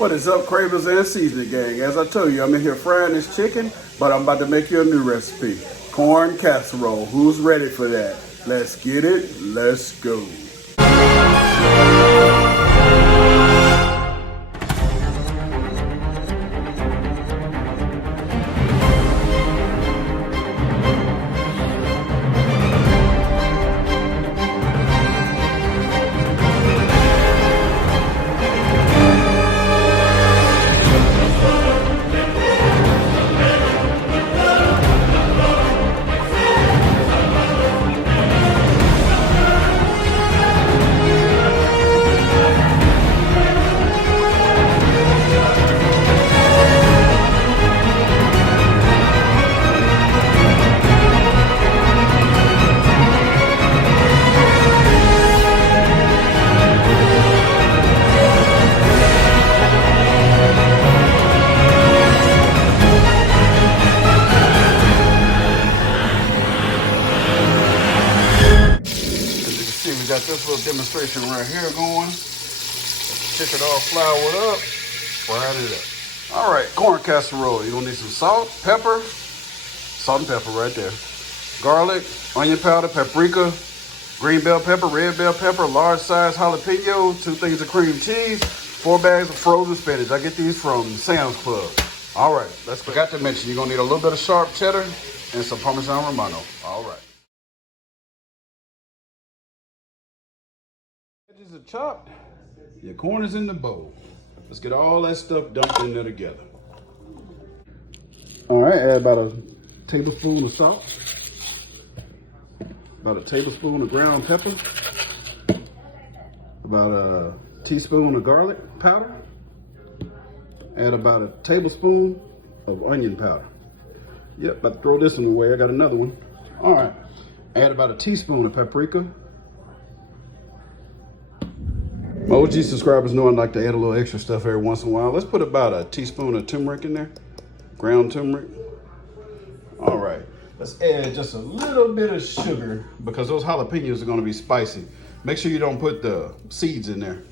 What is up, Cravings and Seasoning Gang? As I told you, I'm in here frying this chicken, but I'm about to make you a new recipe. Corn casserole. Who's ready for that? Let's get it. Let's go. We got this little demonstration right here going. Chicken all floured up, fried it up. All right, corn casserole. You're gonna need some salt, pepper, salt and pepper right there. Garlic, onion powder, paprika, green bell pepper, red bell pepper, large size jalapeno, 2 things of cream cheese, 4 bags of frozen spinach. I get these from Sam's Club. All right, let's go. Forgot to mention, you're gonna need a little bit of sharp cheddar and some Parmesan Romano. All right. Edges are chopped, your corn is in the bowl. Let's get all that stuff dumped in there together. All right, add about a tablespoon of salt, about a tablespoon of ground pepper, about a teaspoon of garlic powder, add about a tablespoon of onion powder. Yep, about to throw this one away, I got another one. All right, add about a teaspoon of paprika. My OG subscribers know I like to add a little extra stuff every once in a while. Let's put about a teaspoon of turmeric in there, ground turmeric. All right, let's add just a little bit of sugar because those jalapenos are gonna be spicy. Make sure you don't put the seeds in there.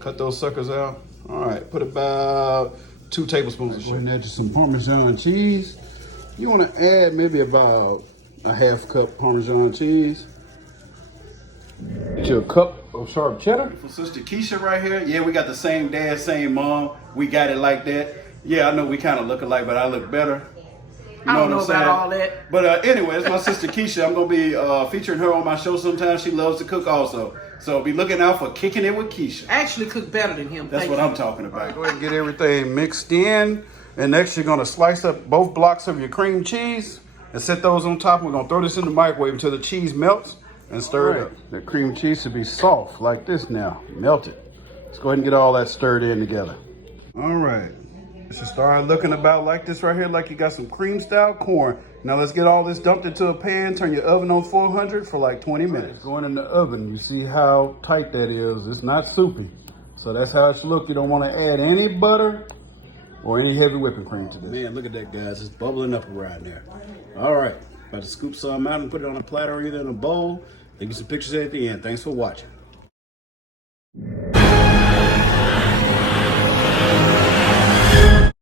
Cut those suckers out. All right, put about 2 tablespoons of sugar. Go ahead and add just some Parmesan cheese. You wanna add maybe about a ½ cup Parmesan cheese. Get you a cup of sharp cheddar. For Sister Keisha right here. Yeah, we got the same dad, same mom. We got it like that. Yeah, I know we kind of look alike, but I look better. I don't know about all that. But anyway, it's my sister Keisha. I'm going to be featuring her on my show sometime. She loves to cook also. So be looking out for Kicking It with Keisha. I actually cook better than him. That's what I'm talking about. Right, go ahead and get everything mixed in. And next, you're going to slice up both blocks of your cream cheese and set those on top. We're going to throw this in the microwave until the cheese melts. And stir it up. The cream cheese should be soft like this now, melted. Let's go ahead and get all that stirred in together. All right, it should start looking about like this right here, like you got some cream style corn. Now let's get all this dumped into a pan, turn your oven on 400 for like 20 minutes. Going in the oven, you see how tight that is. It's not soupy. So that's how it should look. You don't want to add any butter or any heavy whipping cream to this. Man, look at that, guys. It's bubbling up around there. All right, about to scoop some out and put it on a platter or either in a bowl. Take you some pictures at the end. Thanks for watching.